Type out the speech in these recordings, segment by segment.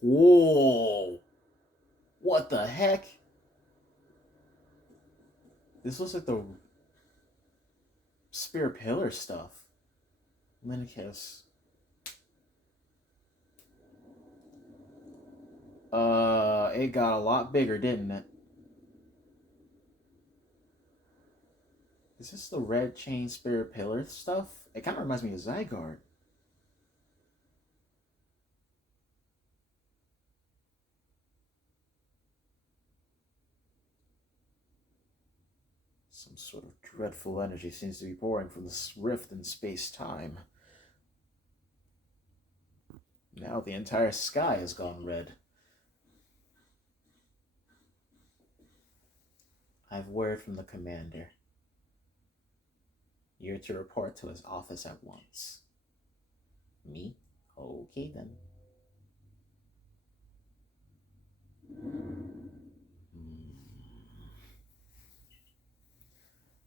Whoa! What the heck? This looks like the Spear Pillar stuff. Minicus. It got a lot bigger, didn't it? Is this the Red Chain Spirit Pillar stuff? It kind of reminds me of Zygarde. Some sort of dreadful energy seems to be pouring from this rift in space-time. Now the entire sky has gone red. I've word from the commander. You're to report to his office at once. Me? Okay then.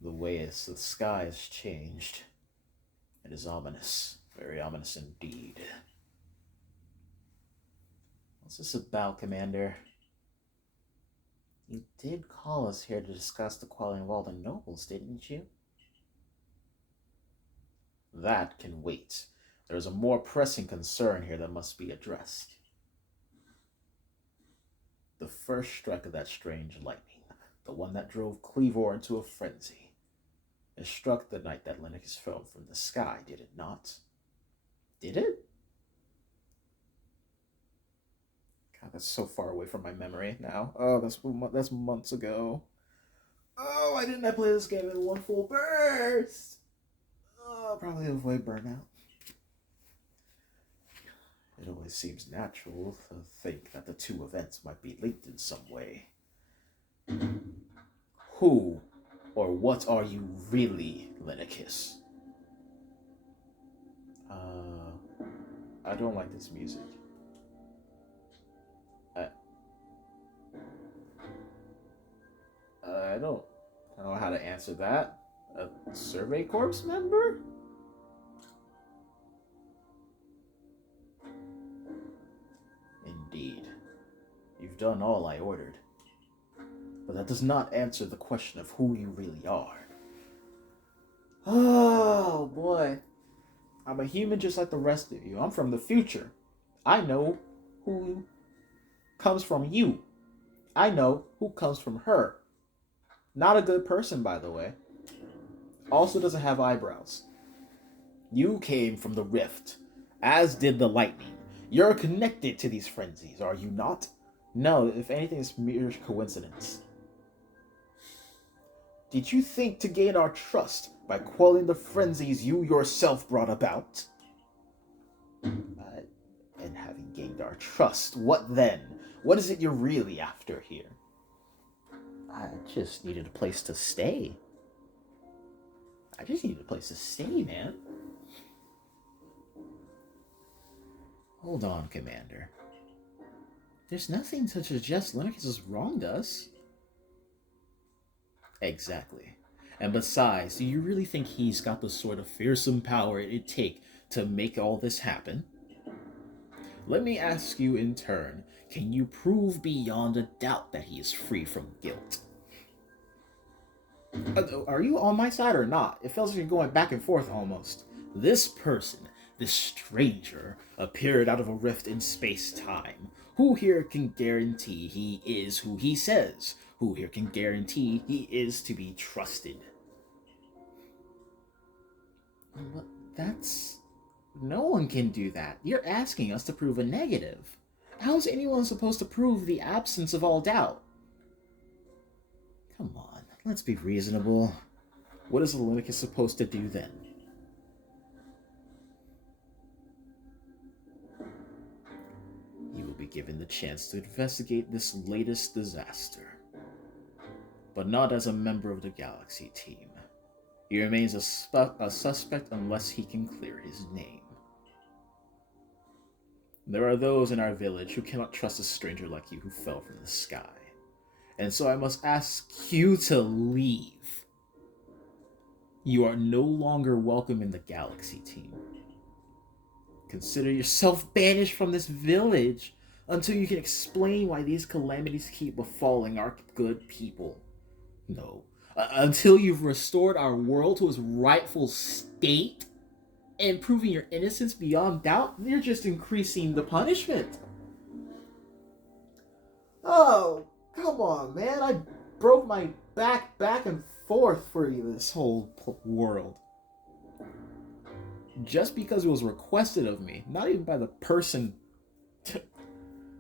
The way the sky has changed. It is ominous. Very ominous indeed. What's this about, Commander? You did call us here to discuss the quelling of all the nobles, didn't you? That can wait. There is a more pressing concern here that must be addressed. The first strike of that strange lightning, the one that drove Cleavor into a frenzy, it struck the night that Linux fell from the sky, did it not? Did it? God, that's so far away from my memory now. Oh, that's months ago. Oh, why didn't I play this game in one full burst? Oh, probably avoid burnout. It always seems natural to think that the two events might be linked in some way. Who or what are you really, Lenicus? I don't like this music. I don't know how to answer that. A Survey Corps member? Indeed. You've done all I ordered. But that does not answer the question of who you really are. Oh, boy. I'm a human just like the rest of you. I'm from the future. I know who comes from you. I know who comes from her. Not a good person, by the way. Also doesn't have eyebrows. You came from the rift, as did the lightning. You're connected to these frenzies, are you not? No, if anything, it's mere coincidence. Did you think to gain our trust by quelling the frenzies you yourself brought about? And having gained our trust, what then? What is it you're really after here? I just needed a place to stay. I just needed a place to stay, man. Hold on, Commander. There's nothing to suggest Linux has wronged us. Exactly. And besides, do you really think he's got the sort of fearsome power it'd take to make all this happen? Let me ask you in turn, can you prove beyond a doubt that he is free from guilt? Are you on my side or not? It feels like you're going back and forth almost. This person, this stranger, appeared out of a rift in space-time. Who here can guarantee he is who he says? Who here can guarantee he is to be trusted? That's... No one can do that. You're asking us to prove a negative. How's anyone supposed to prove the absence of all doubt? Come on, let's be reasonable. What is Leviticus supposed to do then? He will be given the chance to investigate this latest disaster. But not as a member of the Galaxy team. He remains a suspect unless he can clear his name. There are those in our village who cannot trust a stranger like you who fell from the sky. And so I must ask you to leave. You are no longer welcome in the Galaxy team. Consider yourself banished from this village until you can explain why these calamities keep befalling our good people. No. Until you've restored our world to its rightful state and proving your innocence beyond doubt, you're just increasing the punishment. Oh, come on, man. I broke my back and forth for you this whole world. Just because it was requested of me, not even by the person,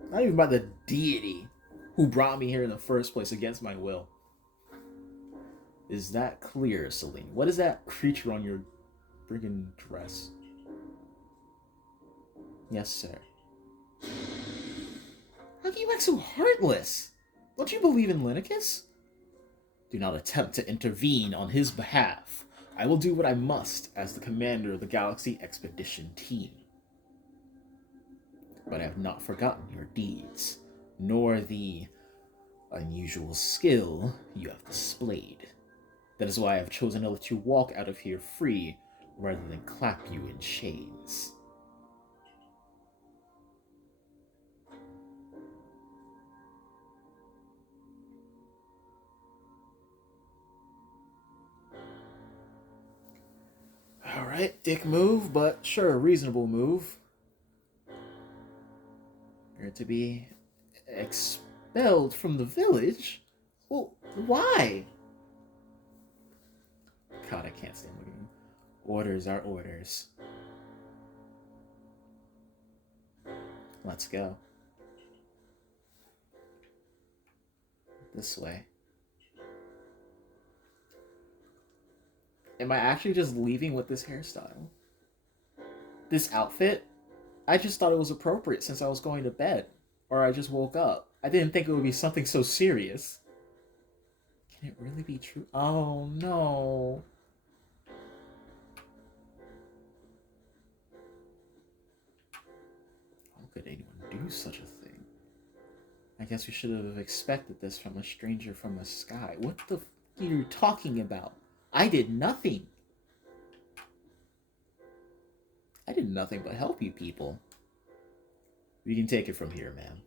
not even by the deity who brought me here in the first place against my will. Is that clear, Celine? What is that creature on your friggin' dress? Yes, sir. How can you act so heartless? Don't you believe in Linicus? Do not attempt to intervene on his behalf. I will do what I must as the commander of the Galaxy Expedition Team. But I have not forgotten your deeds, nor the unusual skill you have displayed. That is why I have chosen to let you walk out of here free, rather than clap you in chains. Alright, dick move, but sure, reasonable move. You're to be expelled from the village? Well, why? God, I can't stand looking at you. Orders are orders. Let's go. This way. Am I actually just leaving with this hairstyle? This outfit? I just thought it was appropriate since I was going to bed. Or I just woke up. I didn't think it would be something so serious. Can it really be true? Oh, no. How could anyone do such a thing? I guess we should have expected this from a stranger from the sky. What the f are you talking about? I did nothing. I did nothing but help you people. We can take it from here, ma'am.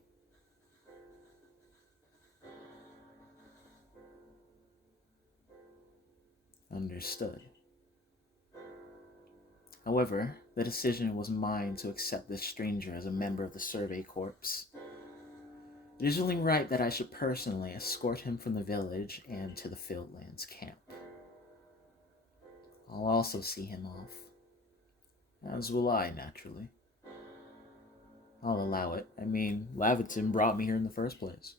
Understood. However, the decision was mine to accept this stranger as a member of the Survey Corps. It is only right that I should personally escort him from the village and to the Fieldlands camp. I'll also see him off. As will I, naturally. I'll allow it. I mean, Laventon brought me here in the first place.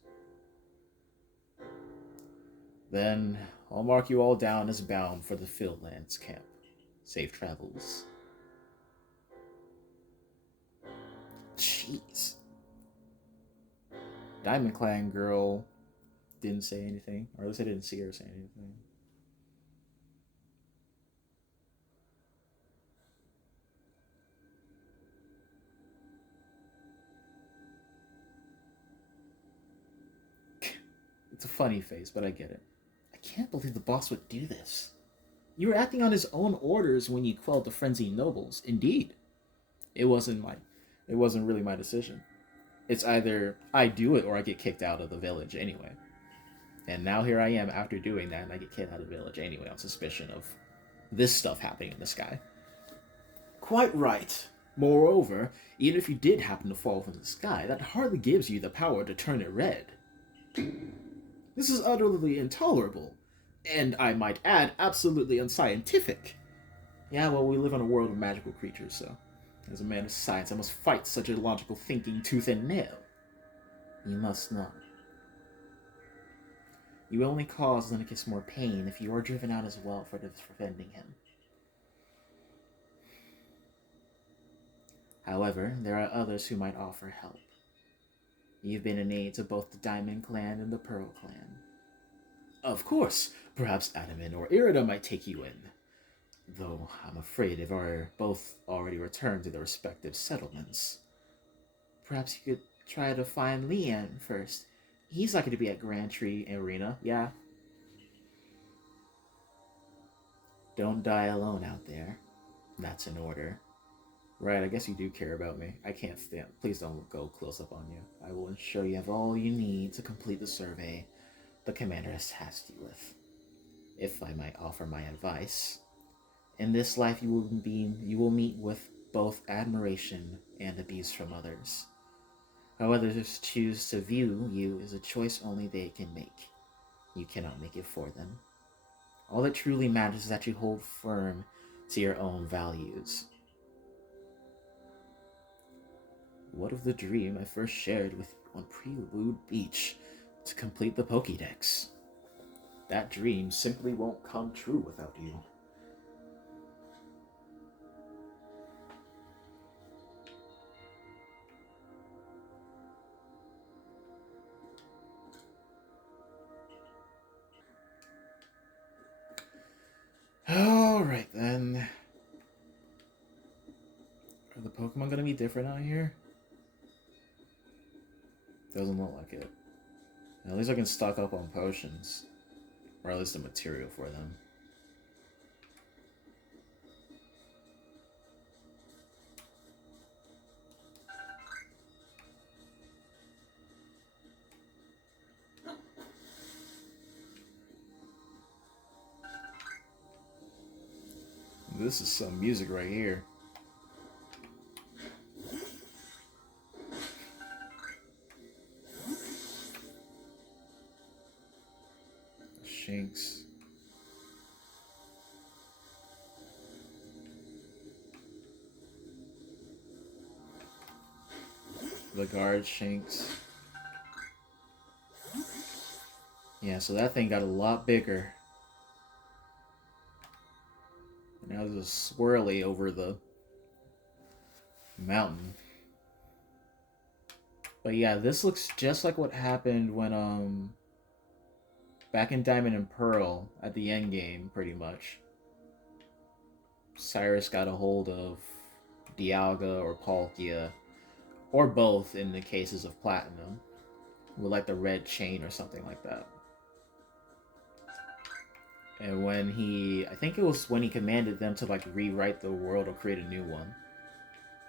Then, I'll mark you all down as bound for the Fieldlands camp. Safe travels. Jeez. Diamond Clan girl didn't say anything. Or at least I didn't see her say anything. It's a funny face, but I get it. I can't believe the boss would do this. You were acting on his own orders when you quelled the frenzied nobles. Indeed. It wasn't really my decision. It's either I do it or I get kicked out of the village anyway. And now here I am after doing that, and I get kicked out of the village anyway on suspicion of this stuff happening in the sky. Quite right. Moreover, even if you did happen to fall from the sky, that hardly gives you the power to turn it red. This is utterly intolerable, and I might add, absolutely unscientific. Yeah, well, we live in a world of magical creatures, so as a man of science, I must fight such illogical thinking tooth and nail. You must not. You only cause Linicus more pain if you are driven out as well for defending him. However, there are others who might offer help. You've been an aid to both the Diamond Clan and the Pearl Clan. Of course, perhaps Adaman or Irida might take you in. Though I'm afraid they've both already returned to their respective settlements. Perhaps you could try to find Leanne first. He's likely to be at Grand Tree Arena, yeah. Don't die alone out there. That's an order. Right, I guess you do care about me. I can't stand. Please don't go close up on you. I will ensure you have all you need to complete the survey the commander has tasked you with. If I might offer my advice, in this life you will meet with both admiration and abuse from others. How others choose to view you is a choice only they can make. You cannot make it for them. All that truly matters is that you hold firm to your own values. What of the dream I first shared with you on Prelude Beach to complete the Pokédex? That dream simply won't come true without you. Alright then. Are the Pokemon gonna be different out here? Doesn't look like it. At least I can stock up on potions. Or at least the material for them. This is some music right here. Shinx. The guard Shinx. Yeah, so that thing got a lot bigger. Now there's a swirly over the mountain. But yeah, this looks just like what happened when back in Diamond and Pearl at the end game, pretty much. Cyrus got a hold of Dialga or Palkia, or both in the cases of Platinum, with like the red chain or something like that. And when I think it was when he commanded them to like rewrite the world or create a new one,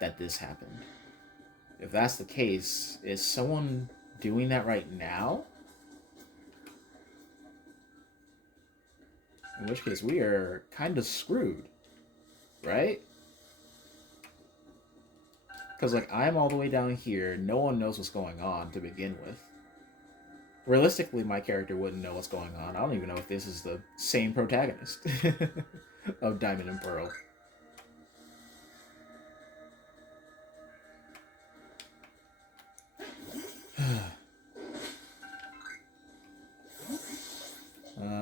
that this happened. If that's the case, is someone doing that right now? In which case, we are kind of screwed, right? Because, like, I'm all the way down here, no one knows what's going on to begin with. Realistically, my character wouldn't know what's going on. I don't even know if this is the same protagonist of Diamond and Pearl.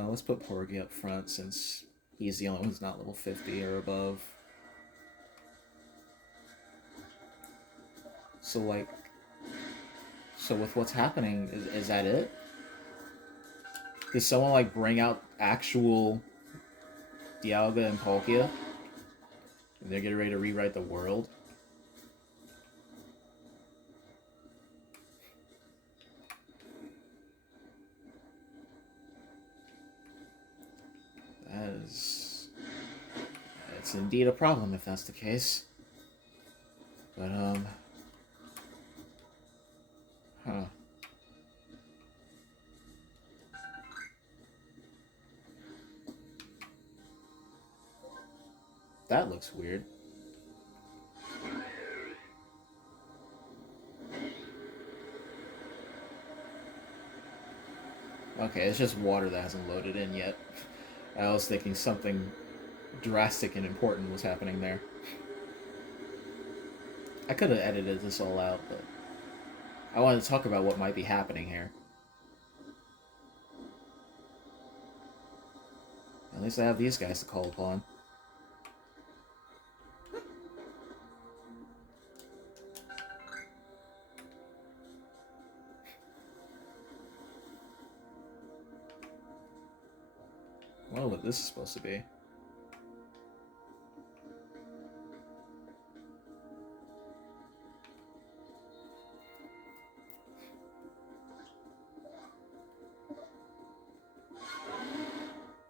Let's put Porgy up front since he's the only one who's not level 50 or above. So, like, with what's happening, is that it? Did someone, like, bring out actual Dialga and Palkia? And they're getting ready to rewrite the world? It's indeed a problem if that's the case. But, huh. That looks weird. Okay, it's just water that hasn't loaded in yet. I was thinking something drastic and important was happening there. I could have edited this all out, but I wanted to talk about what might be happening here. At least I have these guys to call upon. I wonder what this is supposed to be.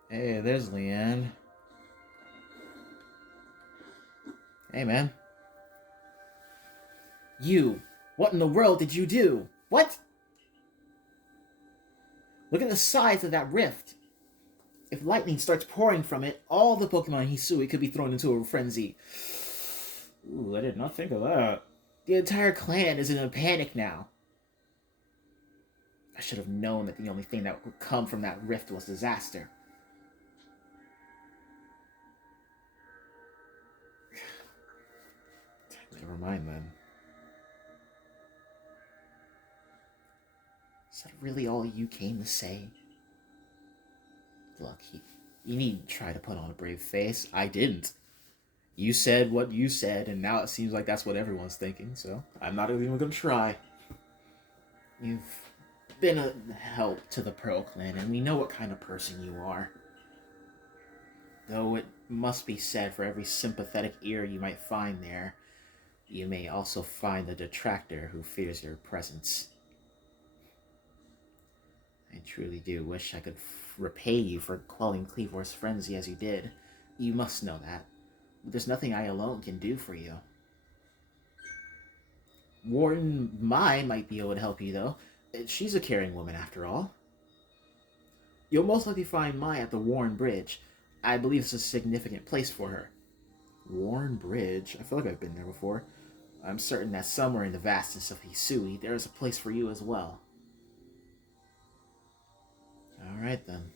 Hey, there's Leanne. Hey, man. You! What in the world did you do? What? Look at the size of that rift. If lightning starts pouring from it, all the Pokemon Hisui could be thrown into a frenzy. Ooh, I did not think of that. The entire clan is in a panic now. I should have known that the only thing that would come from that rift was disaster. Never mind then. Is that really all you came to say? Look, you needn't try to put on a brave face. I didn't. You said what you said, and now it seems like that's what everyone's thinking, so I'm not even gonna try. You've been a help to the Pearl Clan, and we know what kind of person you are. Though it must be said, for every sympathetic ear you might find there, you may also find the detractor who fears your presence. I truly do wish I could repay you for quelling Cleavor's frenzy as you did. You must know that. But there's nothing I alone can do for you. Warden Mai might be able to help you, though. She's a caring woman, after all. You'll most likely find Mai at the Warren Bridge. I believe it's a significant place for her. Warren Bridge? I feel like I've been there before. I'm certain that somewhere in the vastness of Hisui, there is a place for you as well. Alright then.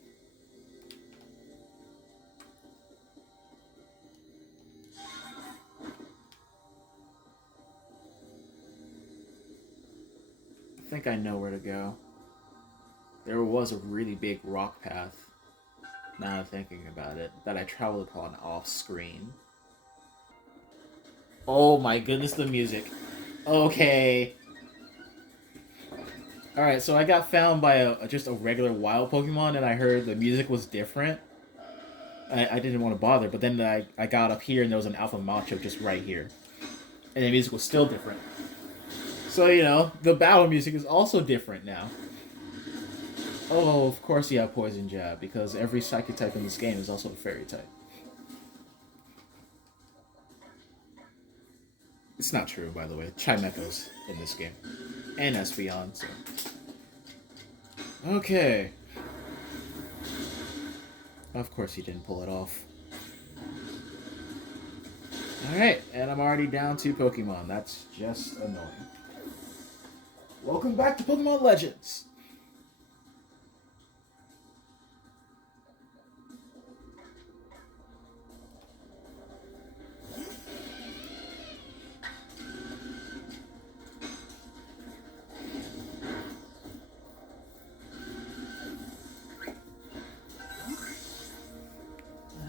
I think I know where to go. There was a really big rock path, now thinking about it, that I traveled upon off screen. Oh my goodness, the music. Okay. Alright, so I got found by just a regular wild Pokemon, and I heard the music was different. I didn't want to bother, but then I got up here and there was an Alpha Macho just right here. And the music was still different. So, the battle music is also different now. Oh, of course you have Poison Jab, because every Psychic type in this game is also a Fairy type. It's not true, by the way. Chimecho's in this game. And Espeon, so... Okay. Of course he didn't pull it off. Alright, and I'm already down 2 Pokemon. That's just annoying. Welcome back to Pokemon Legends!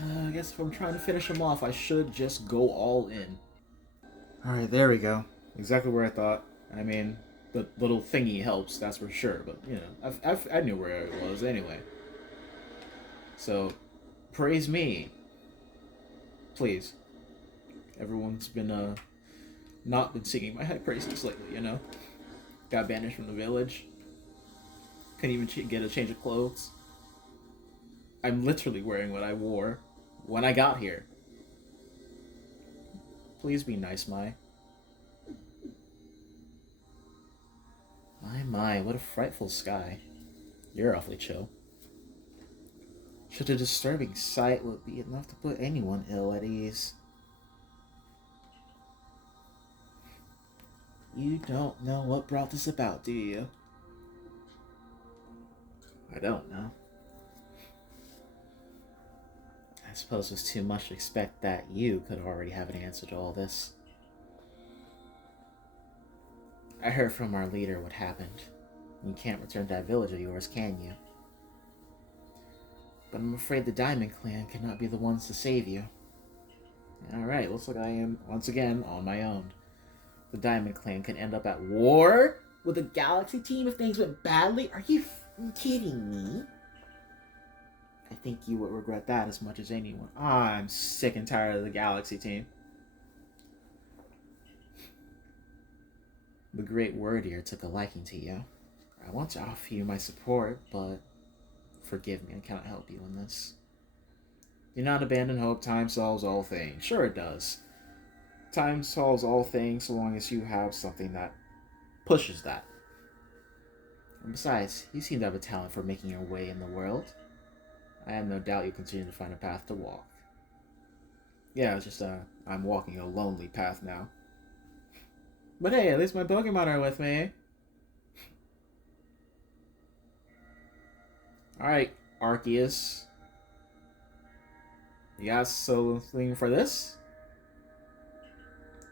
I guess if I'm trying to finish him off, I should just go all in. Alright, there we go. Exactly where I thought. I mean, the little thingy helps, that's for sure, but, I knew where it was anyway. So, praise me. Please. Everyone's been, not been singing my high praises lately, Got banished from the village. Couldn't even get a change of clothes. I'm literally wearing what I wore when I got here. Please be nice, Mai. My, what a frightful sky. You're awfully chill. Such a disturbing sight would be enough to put anyone ill at ease. You don't know what brought this about, do you? I don't know. I suppose it was too much to expect that you could already have an answer to all this. I heard from our leader what happened. You can't return to that village of yours, can you? But I'm afraid the Diamond Clan cannot be the ones to save you. Alright, looks like I am, once again, on my own. The Diamond Clan can end up at war with the Galaxy team if things went badly? Are you kidding me? I think you would regret that as much as anyone. I'm sick and tired of the Galaxy team. The Great Wordier took a liking to you. I want to offer you my support, but forgive me, I cannot help you in this. Do not abandon hope. Time solves all things. Sure it does. Time solves all things so long as you have something that pushes that. And besides, you seem to have a talent for making your way in the world. I have no doubt you continue to find a path to walk. Yeah, it's just I'm walking a lonely path now. But hey, at least my Pokemon are with me. Alright, Arceus. You got something for this?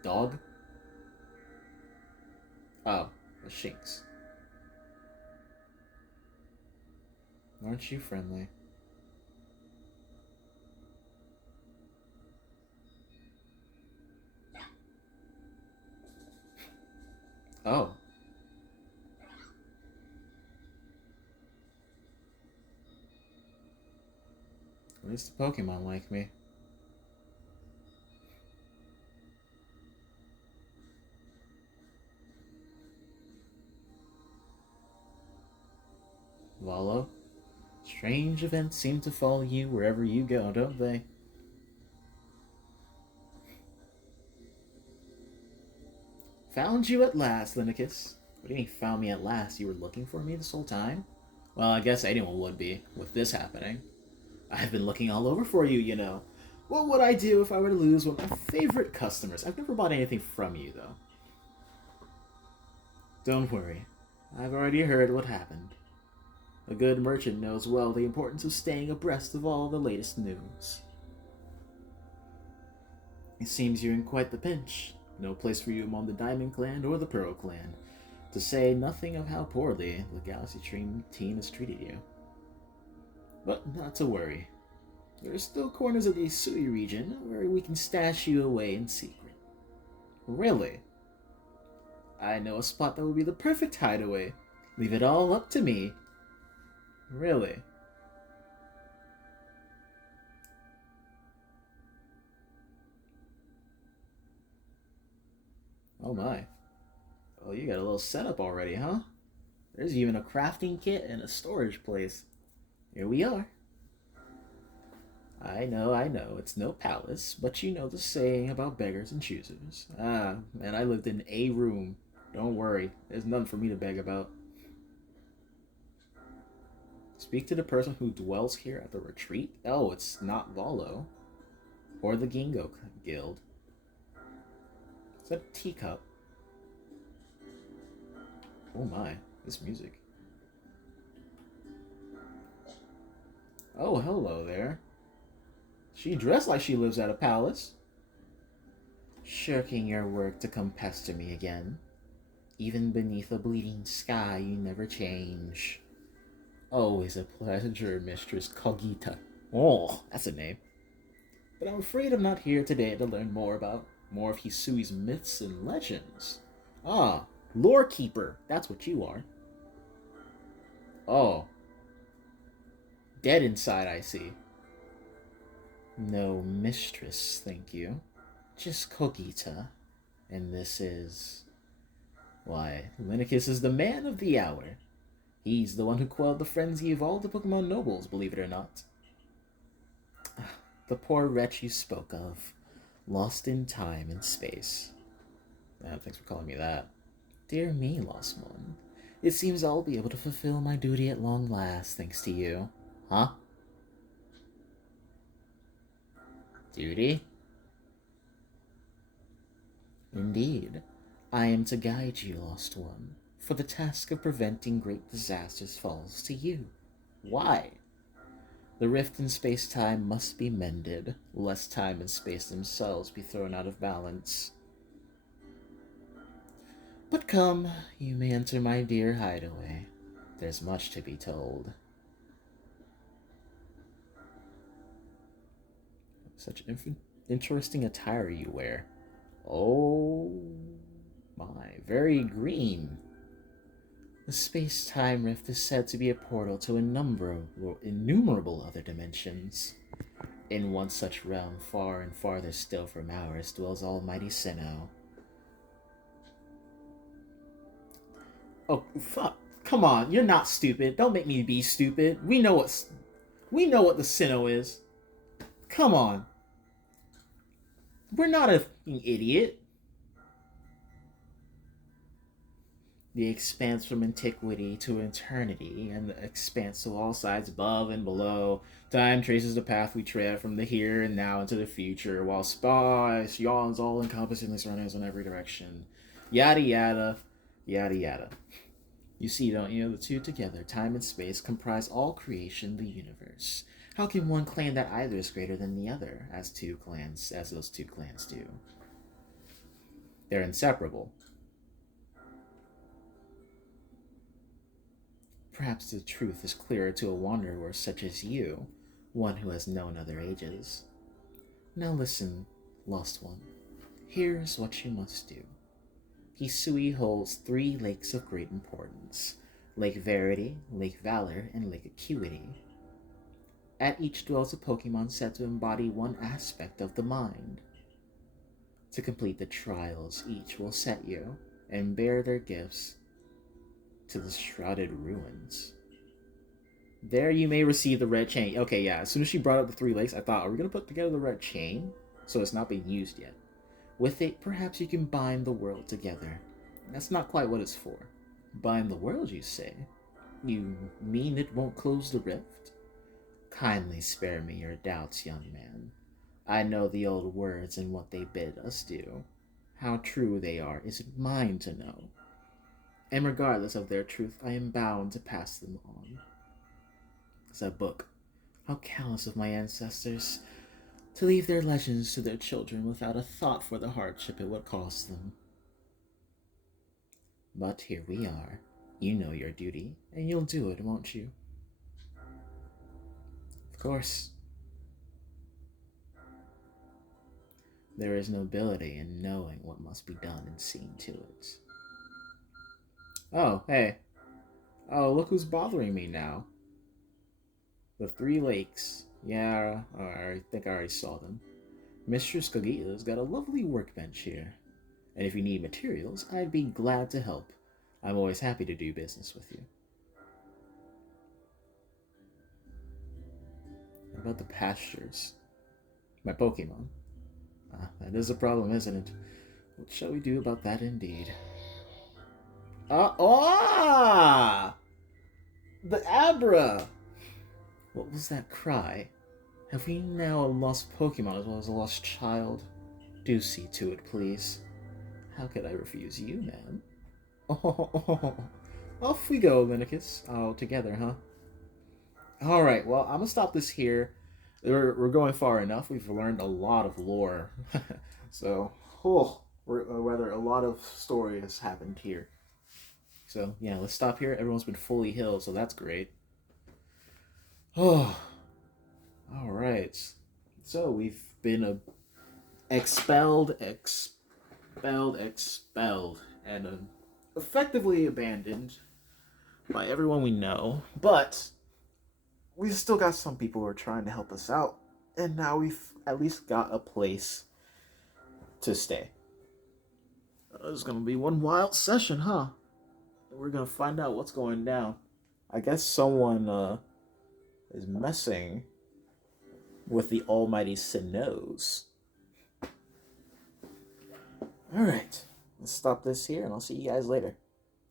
Dog? Oh, the Shinx. Aren't you friendly? Oh. At least the Pokemon like me. Lolo? Strange events seem to follow you wherever you go, don't they? Found you at last, Linicus. What do you mean found me at last? You were looking for me this whole time? Well, I guess anyone would be, with this happening. I've been looking all over for you, you know. What would I do if I were to lose one of my favorite customers? I've never bought anything from you, though. Don't worry. I've already heard what happened. A good merchant knows well the importance of staying abreast of all the latest news. It seems you're in quite the pinch. No place for you among the Diamond Clan or the Pearl Clan, to say nothing of how poorly the Galaxy team has treated you. But not to worry. There are still corners of the Isui region where we can stash you away in secret. Really? I know a spot that would be the perfect hideaway. Leave it all up to me. Really? Oh my. Oh, you got a little setup already, huh? There's even a crafting kit and a storage place. Here we are. I know, it's no palace, but you know the saying about beggars and choosers. Ah, and I lived in a room. Don't worry, there's nothing for me to beg about. Speak to the person who dwells here at the retreat? Oh, it's not Lolo. Or the Gingo Guild. Is that a teacup? Oh my, this music. Oh, hello there. She dressed like she lives at a palace. Shirking your work to come pester me again. Even beneath a bleeding sky, you never change. Always a pleasure, Mistress Cogita. Oh, that's a name. But I'm afraid I'm not here today to learn more of Hisui's myths and legends. Ah, lore keeper. That's what you are. Oh. Dead inside, I see. No mistress, thank you. Just Cogita. And this is... Why, Linicus is the man of the hour. He's the one who quelled the frenzy of all the Pokemon nobles, believe it or not. The poor wretch you spoke of. Lost in time and space. Thanks for calling me that. Dear me, Lost One. It seems I'll be able to fulfill my duty at long last, thanks to you. Huh? Duty? Indeed. I am to guide you, Lost One, for the task of preventing great disasters falls to you. Why? The rift in space-time must be mended, lest time and space themselves be thrown out of balance. But come, you may enter my dear hideaway. There's much to be told. Such interesting attire you wear. Oh my, very green. The space-time rift is said to be a portal to innumerable other dimensions. In one such realm, far and farther still from ours, dwells almighty Sinnoh. Oh, fuck. Come on, you're not stupid. Don't make me be stupid. We know what the Sinnoh is. Come on. We're not a fucking idiot. The expanse from antiquity to eternity, and the expanse to all sides above and below. Time traces the path we tread from the here and now into the future, while space yawns all encompassingly surrounding us in every direction. Yada yada, yada yada. You see, don't you? The two together, time and space, comprise all creation, the universe. How can one claim that either is greater than the other, as those two clans do? They're inseparable. Perhaps the truth is clearer to a wanderer such as you, one who has known other ages. Now listen, lost one. Here's what you must do. Hisui holds 3 lakes of great importance: Lake Verity, Lake Valor, and Lake Acuity. At each dwells a Pokemon said to embody one aspect of the mind. To complete the trials, each will set you and bear their gifts to the shrouded ruins. There you may receive the red chain. Okay, yeah, as soon as she brought up the 3 lakes, I thought, are we going to put together the red chain? So it's not being used yet. With it, perhaps you can bind the world together. That's not quite what it's for. Bind the world, you say? You mean it won't close the rift? Kindly spare me your doubts, young man. I know the old words and what they bid us do. How true they are isn't mine to know. And regardless of their truth, I am bound to pass them on. It's a book. How callous of my ancestors to leave their legends to their children without a thought for the hardship it would cost them. But here we are. You know your duty, and you'll do it, won't you? Of course. There is nobility in knowing what must be done and seeing to it. Oh, hey. Oh, look who's bothering me now. The 3 lakes. Yeah, I think I already saw them. Mistress Kagita's got a lovely workbench here. And if you need materials, I'd be glad to help. I'm always happy to do business with you. What about the pastures? My Pokemon. That is a problem, isn't it? What shall we do about that indeed? The Abra! What was that cry? Have we now a lost Pokemon as well as a lost child? Do see to it, please. How could I refuse you, man? Oh, off we go, Linicus. Oh, together, huh? Alright, well, I'm gonna stop this here. We're going far enough. We've learned a lot of lore. So, rather, a lot of story has happened here. So, yeah, let's stop here. Everyone's been fully healed, so that's great. Oh, alright. So, we've been expelled, and effectively abandoned by everyone we know. But we've still got some people who are trying to help us out, and now we've at least got a place to stay. It's gonna be one wild session, huh? We're gonna find out what's going down. I guess someone is messing with the almighty Sinnohs. Alright, let's stop this here, and I'll see you guys later.